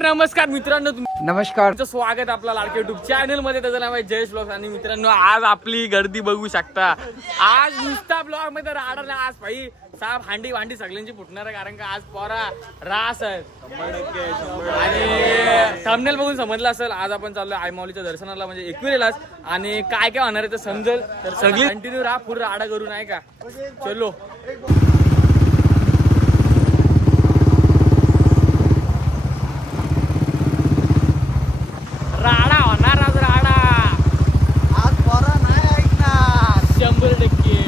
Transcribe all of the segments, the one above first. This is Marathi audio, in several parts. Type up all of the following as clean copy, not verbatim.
नमस्कार मित्रांनो, नमस्कार. तुमचं स्वागत आपला लाडके युट्यूब चॅनल मध्ये. त्याचं नाव आहे जयेश ब्लॉग्स. आणि मित्रांनो, आज आपली गर्दी बघू शकता. आज नुसता ब्लॉग मध्ये राहणार नाही. आज भाई साहेब भांडी सगळ्यांची फुटणार आहे, कारण का आज पोरा रास आहे. आणि थंबनेल बघून समजलं असेल, आज आपण चाललोय आई माऊलीच्या दर्शनाला, म्हणजे एकविरेलाच. आणि काय काय होणार आहे ते समजेल. तर सगळी कंटिन्यू राहा, पूर्ण राडा करू नाही का. चलो राडा होणार, आज राडा. आज बरा नाही ऐकणार. 100%.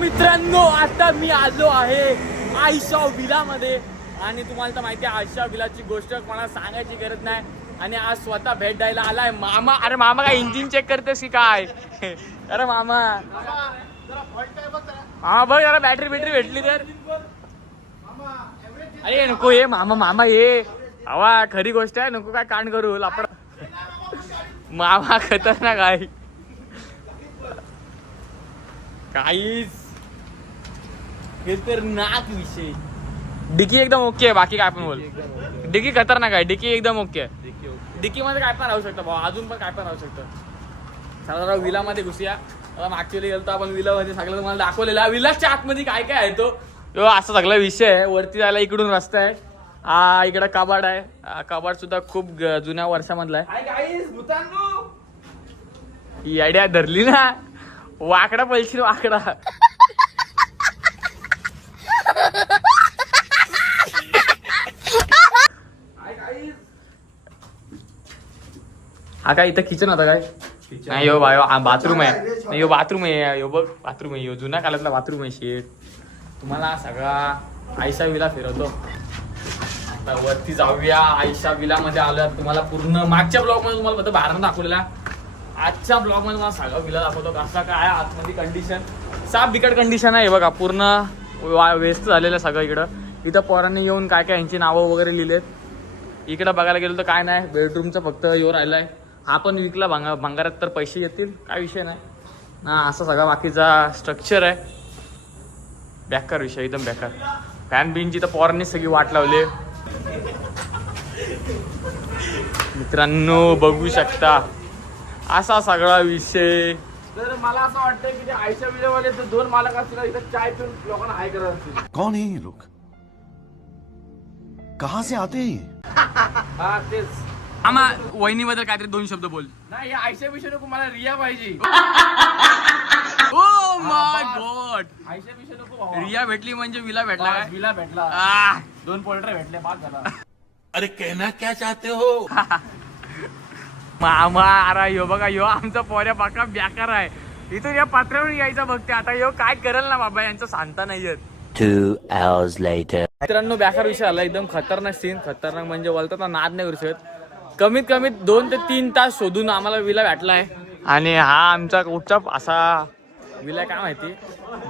मित्रांनो, आता मी आलो आहे आयशा विला मध्ये. आणि तुम्हाला तर माहिती आहे, आयशा विलाची गोष्ट कोणाला सांगायची गरज नाही. आणि आज स्वतः भेट द्यायला आलाय मामा. अरे मामा, काय इंजिन चेक करतेस की काय? अरे मामा, हा बघ जरा बॅटरी भेटली तर. अरे नको ये मामा ये. हवा खरी गोष्ट आहे, नको काय कांड करू लापड. मामा खतरनाक आहे काहीच. हे तर नाक विषय. डिकी एकदम ओके आहे, बाकी काय पण बोल. डिकी खतरनाक आहे, डिकी एकदम ओके आहे. डिकी मध्ये काय पण राहू शकतं भाऊ, अजून पण काय पण राहू शकतं. चला विला मध्ये घुसूया. ऍक्च्युअली गेलो आपण विला मध्ये, सगळं तुम्हाला दाखवलेला. विलाच्या आतमध्ये काय काय आहे तो असा सगळा विषय आहे. वरती जायला इकडून रस्ता आहे. हा इकडे कबाड आहे. कबाड सुद्धा खूप जुन्या वर्षामधला आहे. ही आयडिया धरली ना, वाकडा पलशील वाकडा. हा काय इथं किचन होता काय? नाही यो बाथरूम आहे. नाही यो बाथरूम आहे. यो बघ बाथरूम आहे. यो जुना काळातला बाथरूम आहे. शेट तुम्हाला सगळा आयशा विला फिरवतो. आता वरती जाऊया. आयशा विला मध्ये आलं. तुम्हाला पूर्ण मागच्या ब्लॉग मध्ये तुम्हाला फक्त बाहेर दाखवलेला. आजच्या ब्लॉग मध्ये मला सगळं विला दाखवतो. कसा काय आतमध्ये कंडिशन, साफ बिकट कंडिशन आहे. बघा पूर्ण वेस्ट झालेलं सगळं. इथं पोरांनी येऊन काय काय यांची नावं वगैरे लिहिलेत. इकडं बघायला गेलो तर काय नाही, बेडरूमचं फक्त यो राहिलाय. हा पण विकला. भंगारात तर पैसे येतील, काय विषय नाही ना. असा सगळा बाकीचा स्ट्रक्चर आहे. बेकार विषय, एकदम बेकार. फॅन बिनची तर पोरांनी सगळी वाट लावली. मित्रांनो बघू शकता असा सगळा विषय. तर मला असं वाटतं की ते आयशा विलेवाले तर दोन मालक असतील, इथं चाय पिऊन लोकांना हाय करत असतील. कौन है ये लोग? कहां से आते हैं? हा तेच. आम्हा वहिनीबद्दल काहीतरी दोन शब्द बोल. नाही आयशा विषय नको, मला रिया पाहिजे. ओ माय गॉड, आयशा विषय नको भावा. रिया भेटली म्हणजे विला भेटला काय? विला भेटला. आह. 2 पोल्ट्री भेटले, 5 झाला. अरे कहना क्या चाहते हो? मामा अरे यो बघा, यो आमचा पोऱ्या पाका बेकार आहे. इथून या पात्रावर यायचा बघते. आता यो काय करेल ना बाबा, यांचं सांगता नाही येत. 2 hours later. मित्रांनो बेकार विषय आला. एकदम खतरनाक सीन. खतरनाक म्हणजे बोलतात ना, नाद नाही करू शकत. कमीत कमी 2 ते 3 तास शोधून आम्हाला विला भेटलाय. आणि हा आमचा कुठचा असा विला काय माहिती,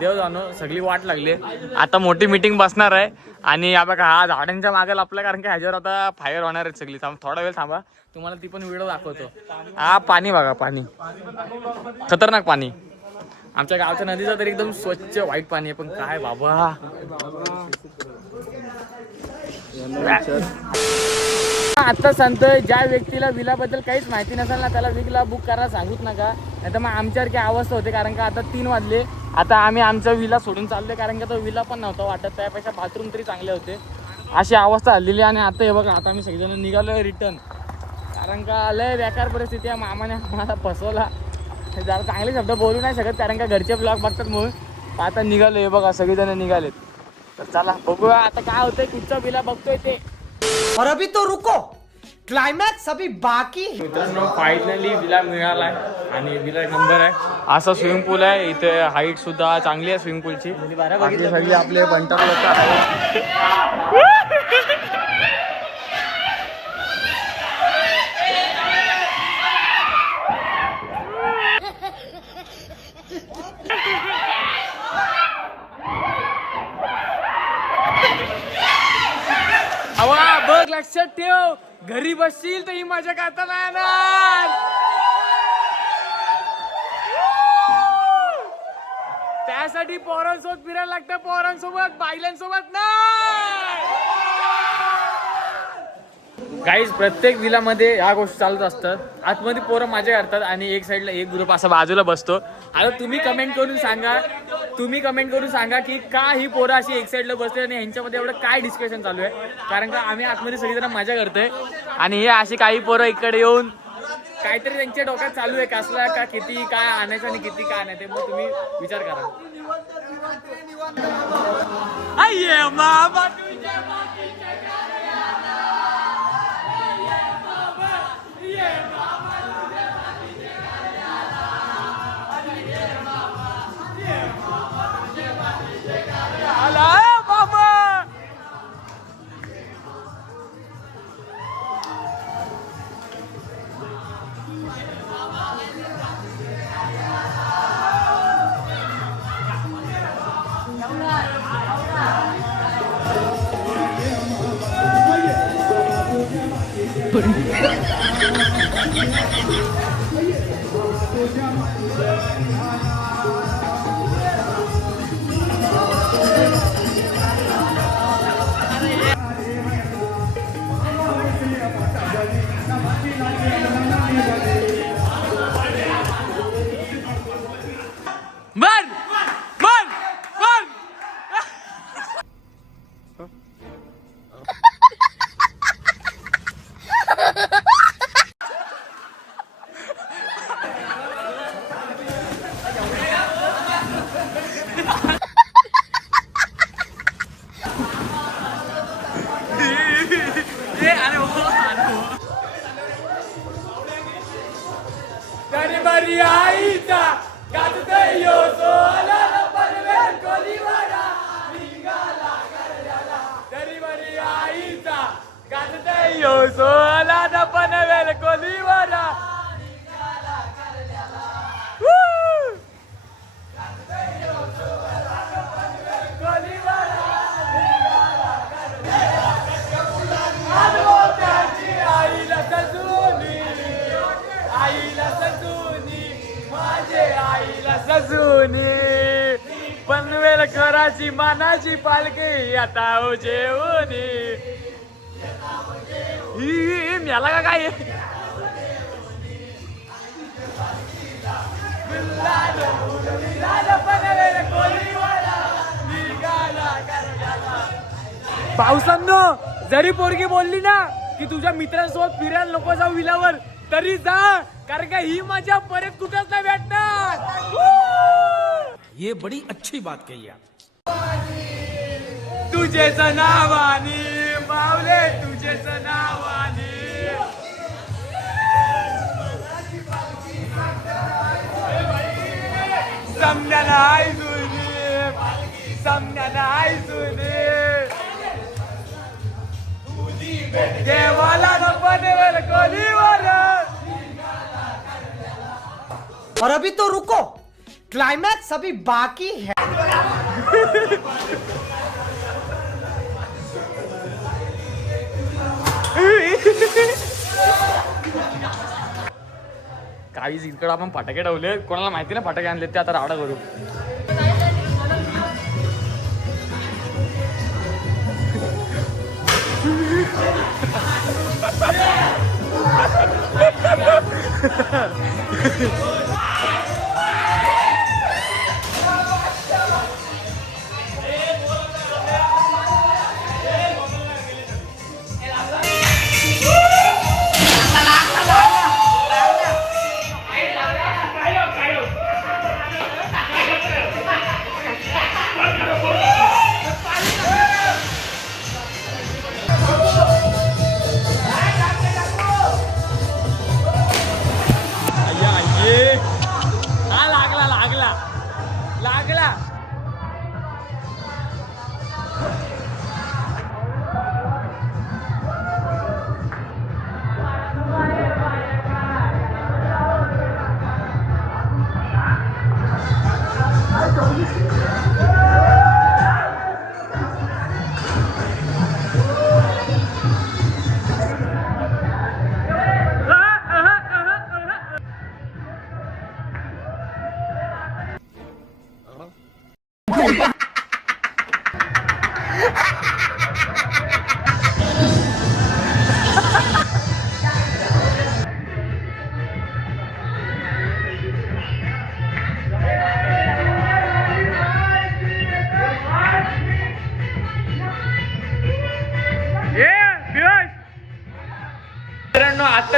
देव जाणो. सगळी वाट लागली. आता मोठी मीटिंग बसणार आहे. आणि या बघा हा झाडांच्या मागेल आपल्या, कारण की ह्याच्यावर आता फायर होणार आहेत सगळी. थोडा वेळ थांबा, तुम्हाला ती पण व्हिडिओ दाखवतो. हा पाणी बघा, पाणी खतरनाक पाणी. आमच्या गावच्या नदीचं तरी एकदम स्वच्छ व्हाईट पाणी आहे. पण काय बाबा, आता सांगतोय ज्या व्यक्तीला विलाबद्दल काहीच माहिती नसेल ना, त्याला विला बुक करायला सांगूच नका. नाही तर मग आमच्यासारखी अवस्था होते. कारण का आता 3 वाजले. आता आम्ही आमचा विला सोडून चाललोय, कारण का तो विला पण नव्हता वाटत. त्यापेक्षा बाथरूम तरी चांगले होते. अशी अवस्था झालेली. आणि आता हे बघा, आता आम्ही सगळेजण निघालोय रिटर्न. कारण का लय बेकार परिस्थिती आहे. मामाने आम्हाला फसवला. जरा चांगले शब्द बोलू नाही शकत, कारण का घरचे ब्लॉग बघतात म्हणून. आता निघालो, हे बघा सगळेजण निघालेत. तर चला बघूया आता काय होतंय, कुठचा विला बघतोय ते. और अभी तो रुको, क्लाइमॅक्स अभी बाकी. मित्रांनो फायनली विला मिळालाय. आणि विला नंबर आहे. असा स्विमिंग पूल आहे. इथे हाईट सुद्धा चांगली आहे स्विमिंग पूलची. सगळे आपले बंटर लोक आहेत. लक्षात ठेव, घरी बसशील तर ही मजा करता नाही येणार. त्यासाठी पोरांसोबत फिरायला लागतं, पोरांसोबत, बायलांसोबत नाही. गाईज प्रत्येक विलामध्ये ह्या गोष्टी चालूच असतात. आतमध्ये पोरं मजा करतात आणि एक साईडला एक ग्रुप असा बाजूला बसतो. आता तुम्ही कमेंट करून सांगा की का ही पोरं अशी एक साईडला बसते आणि ह्यांच्यामध्ये एवढं काय डिस्कशन चालू आहे. कारण का आम्ही आतमध्ये सगळीजण मजा करतोय आणि हे अशी काही पोरं इकडे येऊन काहीतरी त्यांच्या डोक्यात चालू आहे, कसला का किती काय आणायचं आणि किती काय आणायचं, मग तुम्ही विचार करा. पनवेल कराची मानाची पालखी आता जेवणी ही म्याला का काय पावसांनो जरी पोरगी बोलली ना की तुझ्या मित्रांसोबत फिरायला नको जाऊ विलावर, तरी जा, कारण का ही मजा परत कुठंच नाही भेटणार. ये बड़ी अच्छी बात कही आप. तुझेच नावानी मावले, तुझेच नावानी समजा नाही जुनी, समजा नाही जुनी देवाला पनवेल कोलीवर. और अभी तो रुको, क्लाइमैक्स अभी बाकी है. काही इकडं आपण फटाके ठेवले, कोणाला माहिती ना फटाके आणले ते आता रावडा करू. लागला.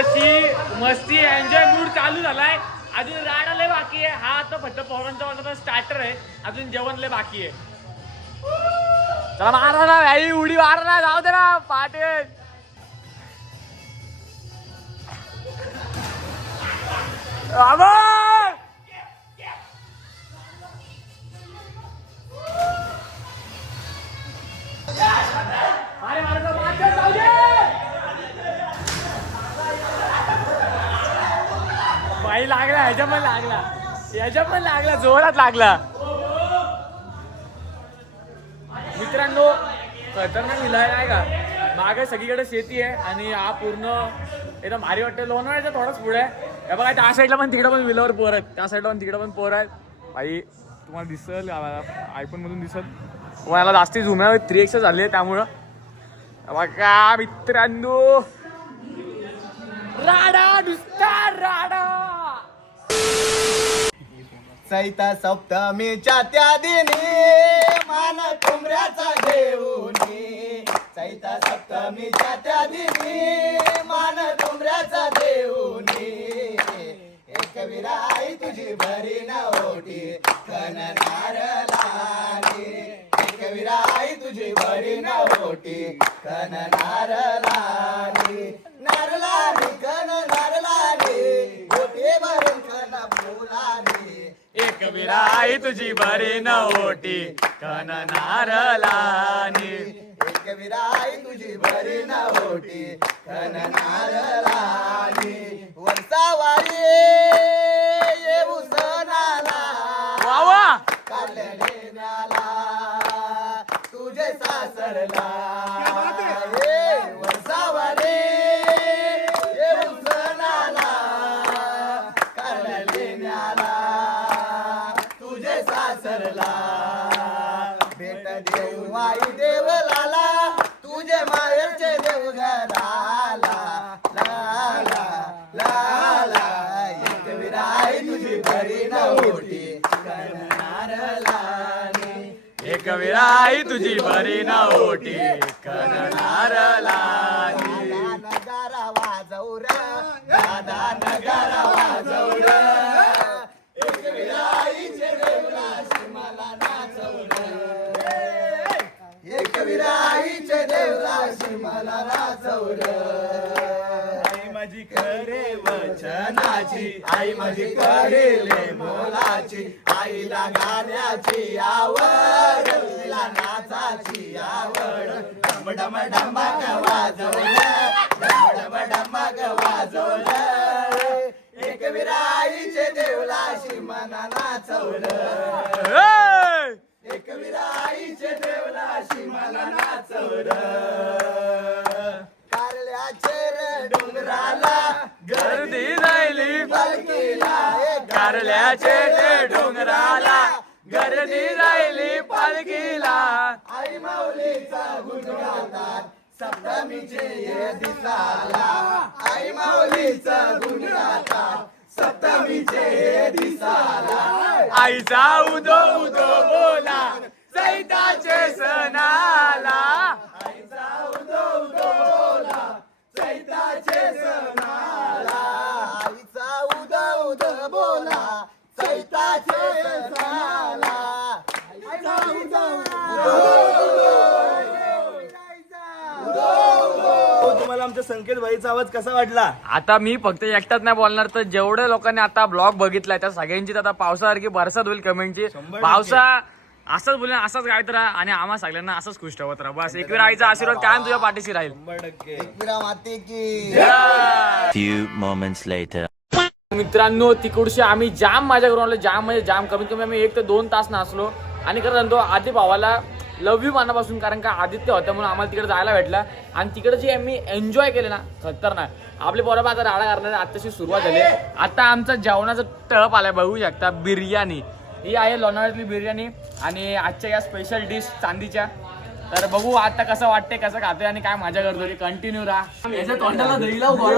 तशी मस्ती एन्जॉय मूड चालू झालाय. अजून राडा लय बाकी आहे. हा आता फक्त पोरांचा वाटत स्टार्टर आहे. अजून जेवण लय बाकी आहे. चला मारा ना भाई, उडी मारा ना, जाऊ दे ना पाटील. बाई लागला, ह्याच्या पण लागला, याच्या पण लागला, जोरात लागला. मित्रांनो खतरनाक लिहिलाय नाही का. मागे सगळीकडे शेती आहे आणि हा पूर्ण एकदम भारी वाटतं. लोणावळ्याचा थोडाच पुढे आहे. हे बघा त्या साईडला पण तिकडे पण विलावर पोर आहेत, त्या साईडला पण तिकडे पण पोर आहेत. भाई तुम्हाला दिसल, आयफोन मधून दिसल. मला जास्ती झूम 3x झाली आहे त्यामुळं. बघा मित्रांनो राडा नुसता राडा. चैता सप्तमीच्या त्या दिनी मान कोंबऱ्याचा देऊनी. चैता सप्तमीच्या त्या दिनी मान कोंबऱ्याचा देऊनी. एक विराई तुझी भरी न ओटी कन नारलानी. एक विराई तुझी भरी न ओटी कन नारलानी. नारलानी कन नारलानी ओटी भरून कन फुलानी. एक विराई तुझी बरी न ओटी कन नारलानी. एक विराई तुझी भरी न ओटी कन नारलानी. वर्षावारी येऊ सणाला वावा काढण्याला तुझे सासरला. वर्षावारी येऊ सणाला काढण्याला तुझे सासरला. भेट देऊ आई देवलाला तुझे माहेरचे देव घराला. लाला लाला एक विराई तुझी भरी न ओटी करणारलानी. एक विराई तुझी बरी न ओटी कन नारलानी. नगारा वाजवूर दादा नगारा वाजवूर. एक विराईचे देवराशी मला नाचवलं. एक विराईचे देवराशी मला नाचवलं. आई माझी खरे वचनाची आई माझी करेले मोलाची. आईला गाण्याची आवड तिला नाचाची आवड. डम डम डंबाक वाजवलं डम डंबाक वाजवलं. एक विराईचे देवलाशी मना नाचवलं. एक विराईचे देवलाशी मला नाचवलं. कारल्याचे रे डोंगराला गर्दी राहिली पालखीला. कारल्याचे ते डोंगराला गर्दी राहिली पालखीला. आई माऊलीचा गुणगातात सप्तमीचे ये दिसाला. आई माऊलीचा गुणगातात सप्तमीचे ये दिसाला. आईचा उदो उदो बोला चैताचे सणाला. आईचा उदो उदो बोला चैताचे सणाला. आईचा उदो उदो बोला चैताचे सणाला. आईचा उदो तुम्हाला आमच्या संकेत भाईचा आवाज कसा वाटला? आता मी फक्त एकटाच नाही बोलणार, तर जेवढ्या लोकांनी आता ब्लॉग बघितलाय त्या सगळ्यांची आता पावसासारखी बरसात होईल कमेंटची. 100% पावसा असंच बोलून असंच गायत राहा आणि आम्हा सगळ्यांना असंच खुश ठेवत राहा. बस एकवीर आईचा आशीर्वाद कायम तुझ्या पाठीशी राहील. 100%. एकविरा माते की Few moments later. मित्रांनो तिकडशी आम्ही जाम मजा करून आलो. जाम म्हणजे जाम, कमीत कमी आम्ही 1 ते 2 तास नाचलो. आणि खरं सांगतो आधी भावाला लव यू मनापासून, कारण का आदित्य होता म्हणून आम्हाला तिकडे जायला भेटला. आणि तिकडे जे आम्ही एन्जॉय केले ना खतरनाक. आपले पोरं आता राडा करणारे आताशी सुरुवात झाली. आता आमचा जेवणाचा टप आलाय, बघू शकता. बिर्याणी ही आहे लोणावळ्यातली बिर्याणी आणि आजच्या या स्पेशल डिश चांदीच्या. तर बघू आता कसं वाटतंय, कसं खातोय आणि काय मजा करतोय. कंटिन्यू राहा. याच्या तोंडाला दही लावू.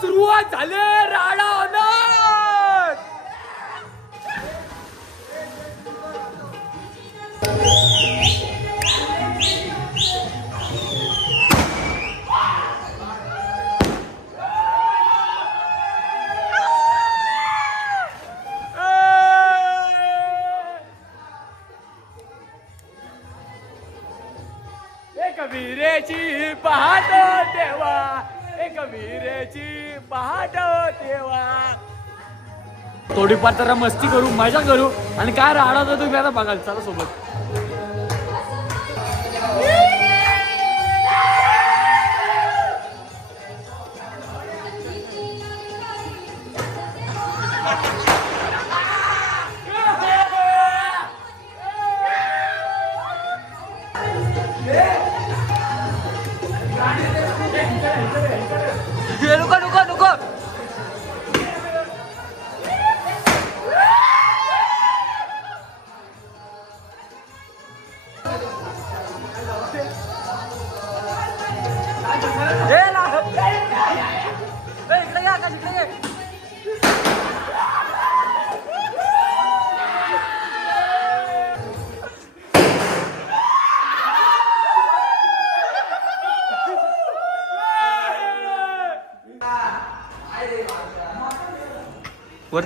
सुरुवात झाले राडा होणार. एक वीरेची पहाट देवा, एक वीरेची पहाट देवा. थोडीफार तर मस्ती करू, मजा करू आणि काय राहणार होतं तुम्ही आता बघाल. चला सोबत. नुको नुको नुको. इकडे या का इकडे ये. वर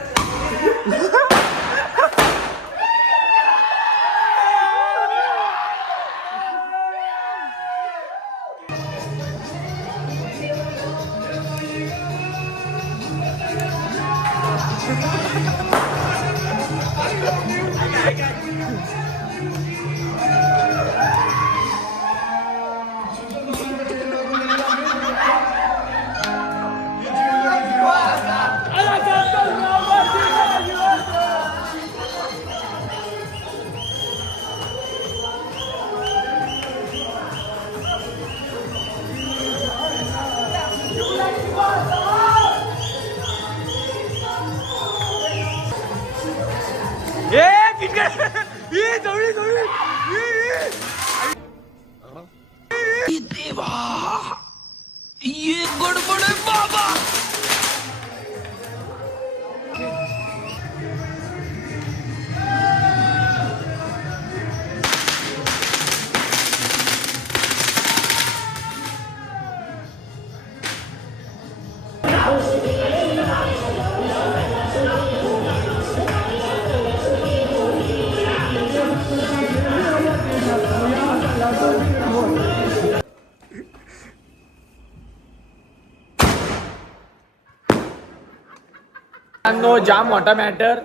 जाम मोठा मॅटर.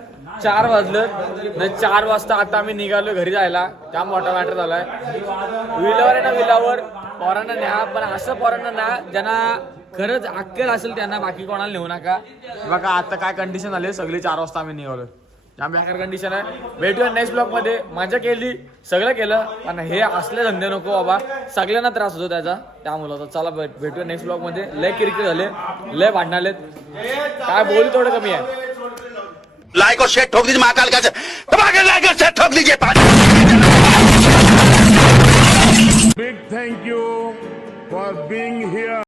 4 वाजलं. 4 वाजता आता आम्ही निघालो घरी जायला. जाम मोठा मॅटर झालाय. व्हीलवर आहे ना, व्हीलावर पोरांना न्या, पण असं पोरांना ना ज्यांना खरंच अक्कल असेल त्यांना, बाकी कोणाला नेऊ नका. बघा आता काय कंडिशन झाली. सगळी 4 वाजता आम्ही निघालो. जाम बेकार कंडिशन आहे. भेटूया नेक्स्ट ब्लॉग मध्ये. मजा केली, सगळं केलं, पण हे असले धंदे नको बाबा. सगळ्यांना त्रास होतो त्याचा, त्यामुळे चला भेटूया नेक्स्ट ब्लॉग मध्ये. लय किरकिर झाले, लय भांडणालेत. काय बोलू थोडं कमी आहे. लाइक और शेयर ठोक दीजिए महाकाल का